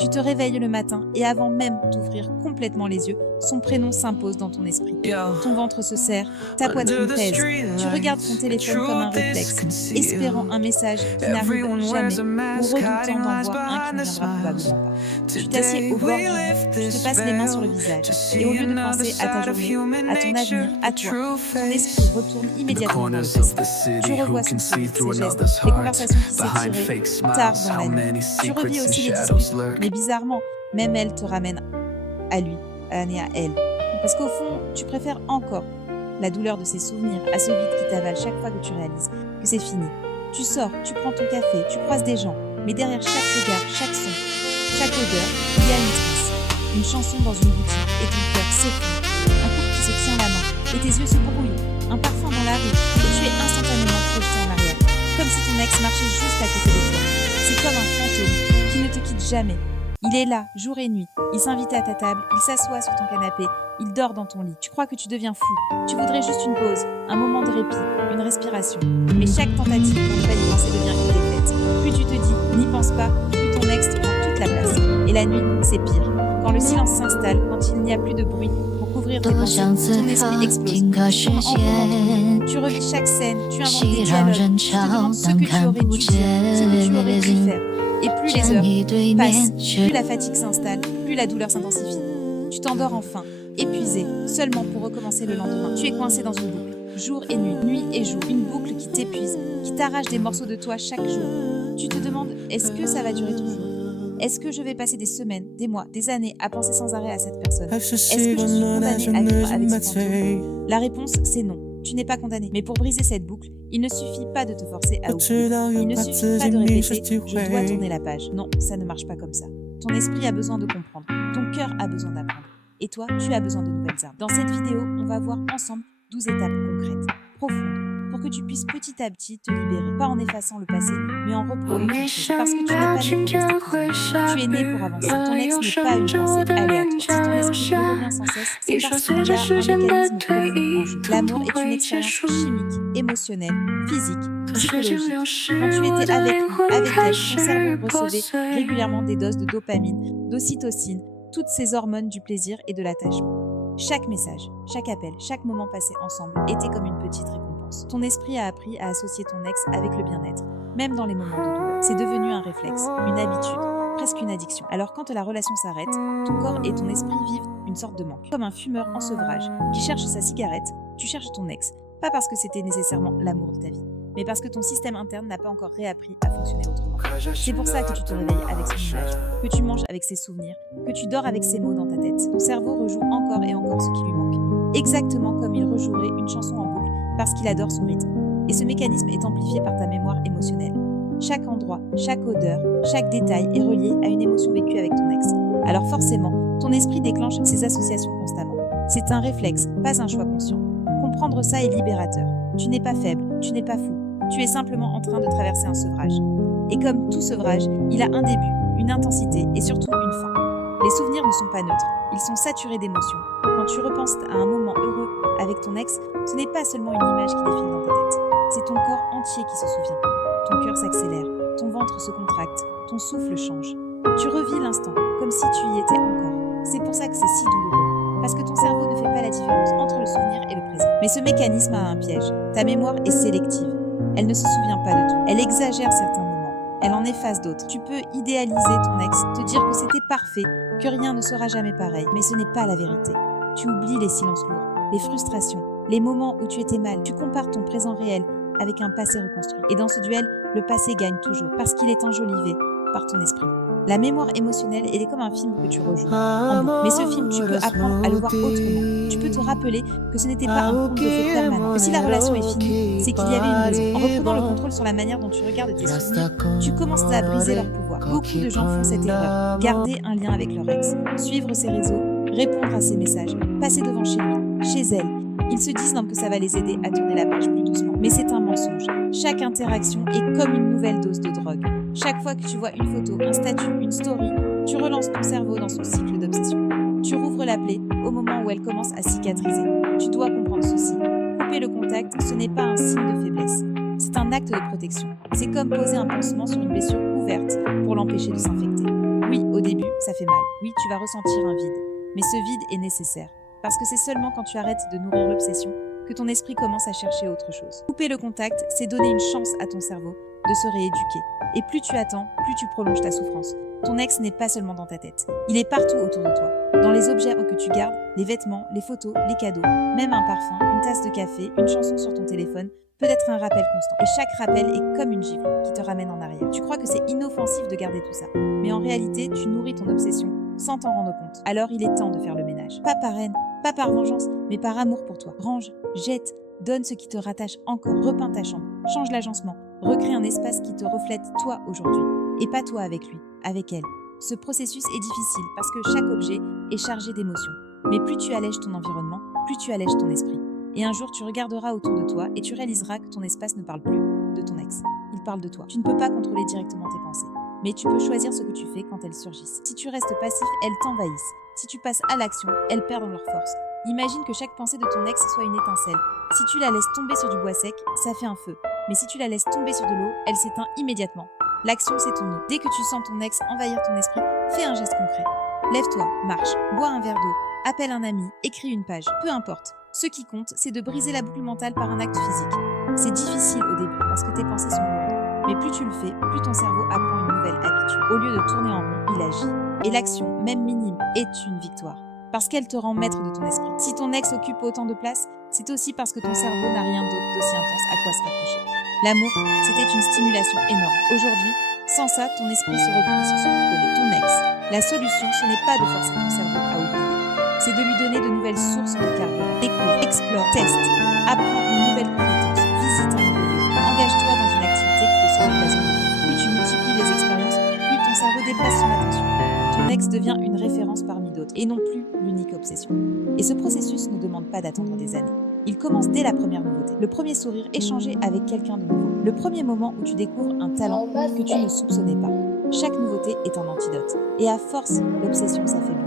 Tu te réveilles le matin et avant même d'ouvrir complètement les yeux, son prénom s'impose dans ton esprit. Ton ventre se serre, ta poitrine pèse. Tu regardes ton téléphone comme un réflexe, espérant un message qui n'arrive jamais ou redoutant d'en voir un qui ne viendra probablement pas. Tu t'assieds au bord du lit, tu te passes les mains sur le visage et au lieu de penser à ta journée, à ton avenir, à toi, ton esprit retourne immédiatement dans le passé. Tu revois son sourire, ses gestes, les conversations qui s'étiraient tard dans la nuit. Tu revis aussi les disputes, mais bizarrement, même elle te ramène à lui, à elle. Parce qu'au fond, tu préfères encore la douleur de ses souvenirs à ce vide qui t'avale chaque fois que tu réalises que c'est fini. Tu sors, tu prends ton café, tu croises des gens, mais derrière chaque regard, chaque son, chaque odeur, il y a une trace. Une chanson dans une boutique et ton cœur s'effondre. Un couple qui se tient la main et tes yeux se brouillent. Un parfum dans la rue et tu es instantanément projeté en arrière. Comme si ton ex marchait juste à côté de toi. C'est comme un fantôme qui ne te quitte jamais. Il est là, jour et nuit. Il s'invite à ta table, il s'assoit sur ton canapé, il dort dans ton lit. Tu crois que tu deviens fou. Tu voudrais juste une pause, un moment de répit, une respiration. Mais chaque tentative pour ne pas y penser devient une défaite. Plus tu te dis, n'y pense pas, plus ton ex prend toute la place. Et la nuit, c'est pire. Quand le silence s'installe, quand il n'y a plus de bruit pour couvrir tes pensées, ton esprit explose. Tu revis chaque scène, tu inventes des dialogues, tu te demandes ce que tu aurais dû dire, ce que tu aurais dû faire. Et plus les heures passent, plus la fatigue s'installe, plus la douleur s'intensifie. Tu t'endors enfin, épuisé, seulement pour recommencer le lendemain. Tu es coincé dans une boucle, jour et nuit, nuit et jour. Une boucle qui t'épuise, qui t'arrache des morceaux de toi chaque jour. Tu te demandes, est-ce que ça va durer toujours ? Est-ce que je vais passer des semaines, des mois, des années à penser sans arrêt à cette personne ? Est-ce que je suis condamné à vivre avec ce fantôme ? La réponse, c'est non. Tu n'es pas condamné. Mais pour briser cette boucle, il ne suffit pas de te forcer à oublier. Il ne suffit pas de répéter « je dois tourner la page ». Non, ça ne marche pas comme ça. Ton esprit a besoin de comprendre. Ton cœur a besoin d'apprendre. Et toi, tu as besoin de nouvelles armes. Dans cette vidéo, on va voir ensemble 12 étapes concrètes, profondes, pour que tu puisses petit à petit te libérer. Pas en effaçant le passé, mais en reprenant le futur. Parce que tu n'es pas né pour rester. Tu es né pour avancer. Ton ex n'est pas une pensée aléatoire. Si ton esprit revient sans cesse, c'est parce qu'il y a un mécanisme profond en jeu. L'amour est une expérience chimique, émotionnelle, physique, psychologique. Quand tu étais avec lui, avec elle, ton cerveau recevait régulièrement des doses de dopamine, d'ocytocine, toutes ces hormones du plaisir et de l'attachement. Chaque message, chaque appel, chaque moment passé ensemble était comme une petite récompense. Ton esprit a appris à associer ton ex avec le bien-être, même dans les moments de douleur. C'est devenu un réflexe, une habitude, presque une addiction. Alors quand la relation s'arrête, ton corps et ton esprit vivent une sorte de manque. Comme un fumeur en sevrage qui cherche sa cigarette, tu cherches ton ex, pas parce que c'était nécessairement l'amour de ta vie, mais parce que ton système interne n'a pas encore réappris à fonctionner autrement. C'est pour ça que tu te réveilles avec son image, que tu manges avec ses souvenirs, que tu dors avec ses mots dans ta tête. Ton cerveau rejoue encore et encore ce qui lui manque, exactement comme il rejouerait une chanson en boucle parce qu'il adore son rythme. Et ce mécanisme est amplifié par ta mémoire émotionnelle. Chaque endroit, chaque odeur, chaque détail est relié à une émotion vécue avec ton ex. Alors forcément, ton esprit déclenche ces associations constamment. C'est un réflexe, pas un choix conscient. Comprendre ça est libérateur. Tu n'es pas faible, tu n'es pas fou. Tu es simplement en train de traverser un sevrage. Et comme tout sevrage, il a un début, une intensité et surtout une fin. Les souvenirs ne sont pas neutres, ils sont saturés d'émotions. Quand tu repenses à un moment heureux avec ton ex, ce n'est pas seulement une image qui défile dans ta tête, c'est ton corps entier qui se souvient. Ton cœur s'accélère, ton ventre se contracte, ton souffle change. Tu revis l'instant, comme si tu y étais encore. C'est pour ça que c'est si douloureux, parce que ton cerveau ne fait pas la différence entre le souvenir et le présent. Mais ce mécanisme a un piège, ta mémoire est sélective. Elle ne se souvient pas de tout. Elle exagère certains moments. Elle en efface d'autres. Tu peux idéaliser ton ex, te dire que c'était parfait, que rien ne sera jamais pareil. Mais ce n'est pas la vérité. Tu oublies les silences lourds, les frustrations, les moments où tu étais mal. Tu compares ton présent réel avec un passé reconstruit. Et dans ce duel, le passé gagne toujours parce qu'il est enjolivé par ton esprit. La mémoire émotionnelle, elle est comme un film que tu rejoues en boucle. Mais ce film, tu peux apprendre à le voir autrement. Tu peux te rappeler que ce n'était pas un conte de fées permanent. Que si la relation est finie, c'est qu'il y avait une raison. En reprenant le contrôle sur la manière dont tu regardes tes souvenirs, tu commences à briser leur pouvoir. Beaucoup de gens font cette erreur. Garder un lien avec leur ex, suivre ses réseaux, répondre à ses messages, passer devant chez lui, chez elle. Ils se disent donc que ça va les aider à tourner la page plus doucement. Mais c'est un mensonge. Chaque interaction est comme une nouvelle dose de drogue. Chaque fois que tu vois une photo, un statut, une story, tu relances ton cerveau dans son cycle d'obsession. Tu rouvres la plaie au moment où elle commence à cicatriser. Tu dois comprendre ceci. Couper le contact, ce n'est pas un signe de faiblesse. C'est un acte de protection. C'est comme poser un pansement sur une blessure ouverte pour l'empêcher de s'infecter. Oui, au début, ça fait mal. Oui, tu vas ressentir un vide. Mais ce vide est nécessaire. Parce que c'est seulement quand tu arrêtes de nourrir l'obsession que ton esprit commence à chercher autre chose. Couper le contact, c'est donner une chance à ton cerveau de se rééduquer. Et plus tu attends, plus tu prolonges ta souffrance. Ton ex n'est pas seulement dans ta tête. Il est partout autour de toi. Dans les objets que tu gardes, les vêtements, les photos, les cadeaux, même un parfum, une tasse de café, une chanson sur ton téléphone, peut être un rappel constant. Et chaque rappel est comme une gifle qui te ramène en arrière. Tu crois que c'est inoffensif de garder tout ça. Mais en réalité, tu nourris ton obsession sans t'en rendre compte. Alors il est temps de faire le ménage. Pas par haine, pas par vengeance, mais par amour pour toi. Range, jette, donne ce qui te rattache encore. Repeins ta chambre, change l'agencement, recrée un espace qui te reflète toi aujourd'hui. Et pas toi avec lui, avec elle. Ce processus est difficile parce que chaque objet est chargé d'émotions. Mais plus tu allèges ton environnement, plus tu allèges ton esprit. Et un jour, tu regarderas autour de toi et tu réaliseras que ton espace ne parle plus de ton ex. Il parle de toi. Tu ne peux pas contrôler directement tes pensées, mais tu peux choisir ce que tu fais quand elles surgissent. Si tu restes passif, elles t'envahissent. Si tu passes à l'action, elles perdent leur force. Imagine que chaque pensée de ton ex soit une étincelle. Si tu la laisses tomber sur du bois sec, ça fait un feu. Mais si tu la laisses tomber sur de l'eau, elle s'éteint immédiatement. L'action, c'est ton eau. Dès que tu sens ton ex envahir ton esprit, fais un geste concret. Lève-toi, marche, bois un verre d'eau, appelle un ami, écris une page, peu importe. Ce qui compte, c'est de briser la boucle mentale par un acte physique. C'est difficile au début parce que tes pensées sont lourdes. Mais plus tu le fais, plus ton cerveau apprend une nouvelle habitude. Au lieu de tourner en rond, il agit. Et l'action, même minime, est une victoire. Parce qu'elle te rend maître de ton esprit. Si ton ex occupe autant de place, c'est aussi parce que ton cerveau n'a rien d'autre d'aussi intense à quoi se raccrocher. L'amour, c'était une stimulation énorme. Aujourd'hui, sans ça, ton esprit se replie sur ce qu'il connaît, ton ex. La solution, ce n'est pas de forcer ton cerveau à oublier. C'est de lui donner de nouvelles sources de carburant. Découvre, explore, teste, apprends une nouvelle compétence, visite un nouveau lieu, engage-toi dans une activité qui te sort de ta zone de confort. Plus tu multiplies les expériences, plus ton cerveau déplace son attention. Ton ex devient une référence parmi d'autres et non plus l'unique obsession. Et ce processus ne demande pas d'attendre des années. Il commence dès la première nouveauté, le premier sourire échangé avec quelqu'un de nouveau, le premier moment où tu découvres un talent que tu ne soupçonnais pas. Chaque nouveauté est un antidote, et à force, l'obsession s'affaiblit.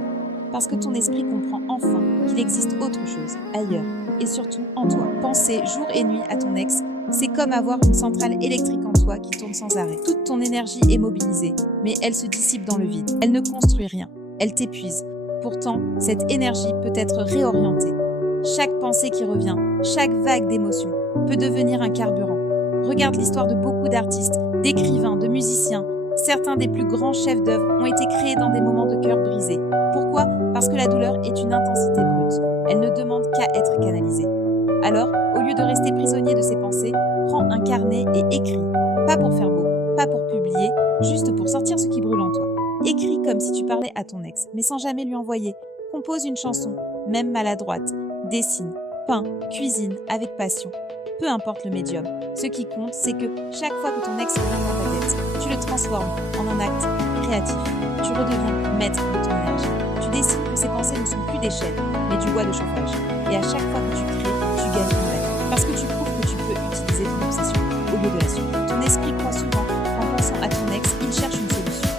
Parce que ton esprit comprend enfin qu'il existe autre chose, ailleurs, et surtout en toi. Penser jour et nuit à ton ex, c'est comme avoir une centrale électrique en toi qui tourne sans arrêt. Toute ton énergie est mobilisée, mais elle se dissipe dans le vide. Elle ne construit rien, elle t'épuise. Pourtant, cette énergie peut être réorientée. Chaque pensée qui revient, chaque vague d'émotions peut devenir un carburant. Regarde l'histoire de beaucoup d'artistes, d'écrivains, de musiciens. Certains des plus grands chefs d'œuvre ont été créés dans des moments de cœur brisés. Pourquoi ? Parce que la douleur est une intensité brute. Elle ne demande qu'à être canalisée. Alors, au lieu de rester prisonnier de ses pensées, prends un carnet et écris. Pas pour faire beau, pas pour publier, juste pour sortir ce qui brûle en toi. Écris comme si tu parlais à ton ex, mais sans jamais lui envoyer. Compose une chanson, même maladroite. Dessine, peins, cuisine avec passion. Peu importe le médium, ce qui compte, c'est que chaque fois que ton ex revient dans ta tête, tu le transformes en un acte créatif. Tu redeviens maître de ton énergie. Tu décides que ces pensées ne sont plus des chaînes, mais du bois de chauffage. Et à chaque fois que tu crées, tu gagnes une bataille. Parce que tu prouves que tu peux utiliser ton obsession au lieu de la subir. Ton esprit croit souvent qu'en pensant à ton ex, il cherche une solution.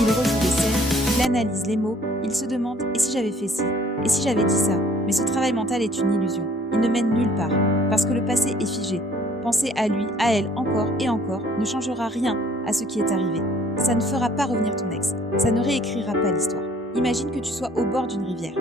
Il rejoue des scènes, il analyse les mots, il se demande « et si j'avais fait ci ? Et si j'avais dit ça ?» Mais ce travail mental est une illusion. Il ne mène nulle part, parce que le passé est figé. Penser à lui, à elle, encore et encore, ne changera rien à ce qui est arrivé. Ça ne fera pas revenir ton ex, ça ne réécrira pas l'histoire. Imagine que tu sois au bord d'une rivière.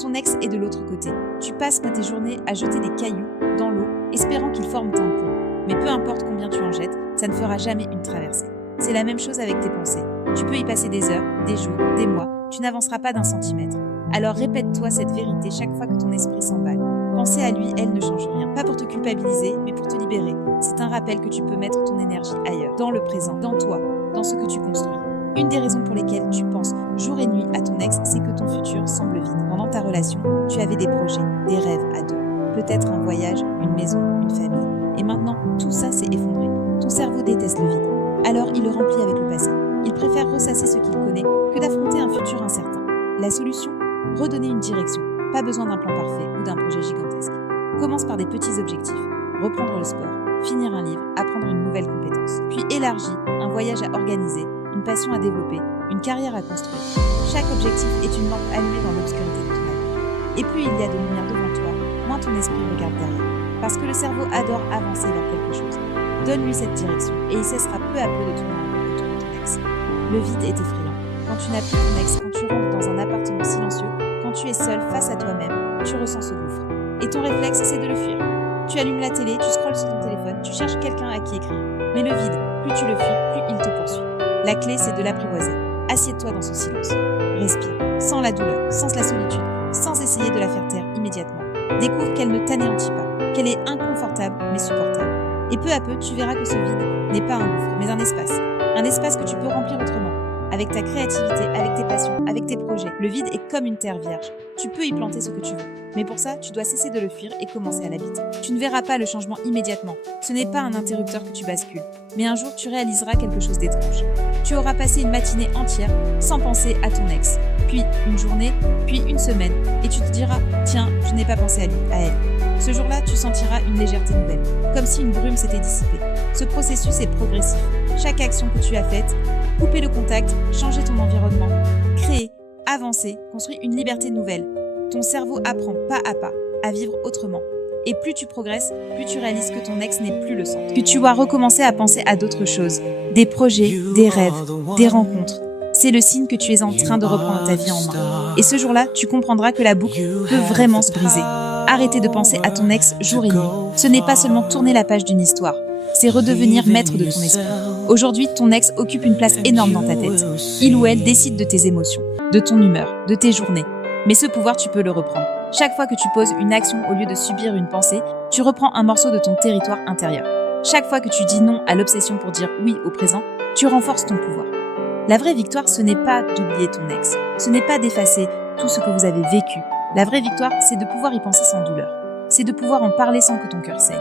Ton ex est de l'autre côté. Tu passes tes journées à jeter des cailloux dans l'eau, espérant qu'ils forment un pont. Mais peu importe combien tu en jettes, ça ne fera jamais une traversée. C'est la même chose avec tes pensées. Tu peux y passer des heures, des jours, des mois, tu n'avanceras pas d'un centimètre. Alors répète-toi cette vérité chaque fois que ton esprit s'emballe. Penser à lui, elle ne change rien. Pas pour te culpabiliser, mais pour te libérer. C'est un rappel que tu peux mettre ton énergie ailleurs, dans le présent, dans toi, dans ce que tu construis. Une des raisons pour lesquelles tu penses jour et nuit à ton ex, c'est que ton futur semble vide. Pendant ta relation, tu avais des projets, des rêves à deux. Peut-être un voyage, une maison, une famille. Et maintenant, tout ça s'est effondré. Ton cerveau déteste le vide. Alors il le remplit avec le passé. Il préfère ressasser ce qu'il connaît que d'affronter un futur incertain. La solution ? Redonner une direction. Pas besoin d'un plan parfait ou d'un projet gigantesque. Commence par des petits objectifs. Reprendre le sport, finir un livre, apprendre une nouvelle compétence. Puis élargis, un voyage à organiser, une passion à développer, une carrière à construire. Chaque objectif est une lampe allumée dans l'obscurité de ton avenir. Et plus il y a de lumière devant toi, moins ton esprit regarde derrière. Parce que le cerveau adore avancer vers quelque chose. Donne-lui cette direction et il cessera peu à peu de tourner en rond autour de ton ex. Le vide est effrayant. quand tu n'as plus ton ex, quand tu rentres dans un appartement silencieux, quand tu es seul face à toi-même, tu ressens ce gouffre. Et ton réflexe, c'est de le fuir. Tu allumes la télé, tu scrolles sur ton téléphone, tu cherches quelqu'un à qui écrire. Mais le vide, plus tu le fuis, plus il te poursuit. La clé, c'est de l'apprivoiser. Assieds-toi dans ce silence. Respire, sans la douleur, sans la solitude, sans essayer de la faire taire immédiatement. Découvre qu'elle ne t'anéantit pas, qu'elle est inconfortable mais supportable. Et peu à peu, tu verras que ce vide n'est pas un gouffre, mais un espace. Un espace que tu peux remplir autrement. Avec ta créativité, avec tes passions, avec tes projets. Le vide est comme une terre vierge. Tu peux y planter ce que tu veux. Mais pour ça, tu dois cesser de le fuir et commencer à l'habiter. Tu ne verras pas le changement immédiatement. Ce n'est pas un interrupteur que tu bascules. Mais un jour, tu réaliseras quelque chose d'étrange. Tu auras passé une matinée entière sans penser à ton ex. Puis une journée, puis une semaine. Et tu te diras, tiens, je n'ai pas pensé à lui, à elle. Ce jour-là, tu sentiras une légèreté nouvelle. Comme si une brume s'était dissipée. Ce processus est progressif. Chaque action que tu as faite, couper le contact, changer ton environnement, créer, avancer, construire une liberté nouvelle. Ton cerveau apprend pas à pas à vivre autrement. Et plus tu progresses, plus tu réalises que ton ex n'est plus le centre. Que tu dois recommencer à penser à d'autres choses. Des projets, des rêves, des rencontres. C'est le signe que tu es en train de reprendre ta vie en main. Et ce jour-là, tu comprendras que la boucle peut vraiment se briser. Arrêtez de penser à ton ex jour et nuit. Ce n'est pas seulement tourner la page d'une histoire. C'est redevenir maître de ton esprit. Aujourd'hui, ton ex occupe une place énorme dans ta tête. Il ou elle décide de tes émotions, de ton humeur, de tes journées. Mais ce pouvoir, tu peux le reprendre. Chaque fois que tu poses une action au lieu de subir une pensée, tu reprends un morceau de ton territoire intérieur. Chaque fois que tu dis non à l'obsession pour dire oui au présent, tu renforces ton pouvoir. La vraie victoire, ce n'est pas d'oublier ton ex. Ce n'est pas d'effacer tout ce que vous avez vécu. La vraie victoire, c'est de pouvoir y penser sans douleur. C'est de pouvoir en parler sans que ton cœur saigne.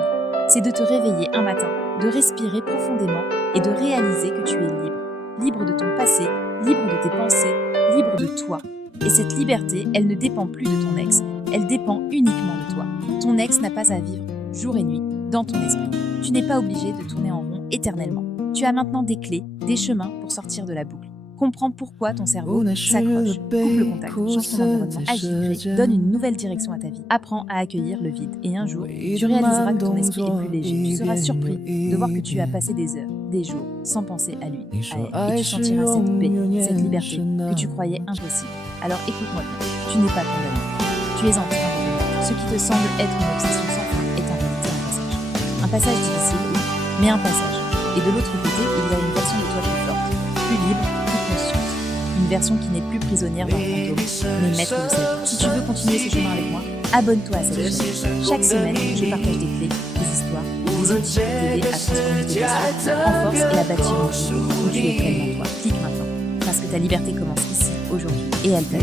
C'est de te réveiller un matin, de respirer profondément et de réaliser que tu es libre. Libre de ton passé, libre de tes pensées, libre de toi. Et cette liberté, elle ne dépend plus de ton ex, elle dépend uniquement de toi. Ton ex n'a pas à vivre jour et nuit dans ton esprit. Tu n'es pas obligé de tourner en rond éternellement. Tu as maintenant des clés, des chemins pour sortir de la boucle. Comprends pourquoi ton cerveau s'accroche, coupe le contact, change ton environnement, agis, crée, donne une nouvelle direction à ta vie. Apprends à accueillir le vide et un jour, tu réaliseras que ton esprit est plus léger. Tu seras surpris de voir que tu as passé des heures, des jours, sans penser à lui, à elle. Et tu sentiras cette paix, cette liberté que tu croyais impossible. Alors écoute-moi bien, tu n'es pas condamné. Tu es en train de vivre. Ce qui te semble être une obsession sans fin est en réalité un passage. Un passage difficile, oui, mais un passage. Et de l'autre côté, il y a une version de toi plus forte, plus libre, plus consciente. Une version qui n'est plus prisonnière d'un fantôme, mais maître de sa vie. Si tu veux continuer ce chemin avec moi, abonne-toi à cette chaîne. Chaque semaine, je partage des clés, des histoires, des outils pour t'aider à transformer tes passions en force et à bâtir une vie où tu es pleinement toi. Clique maintenant, parce que ta liberté commence ici, aujourd'hui, et elle t'aide.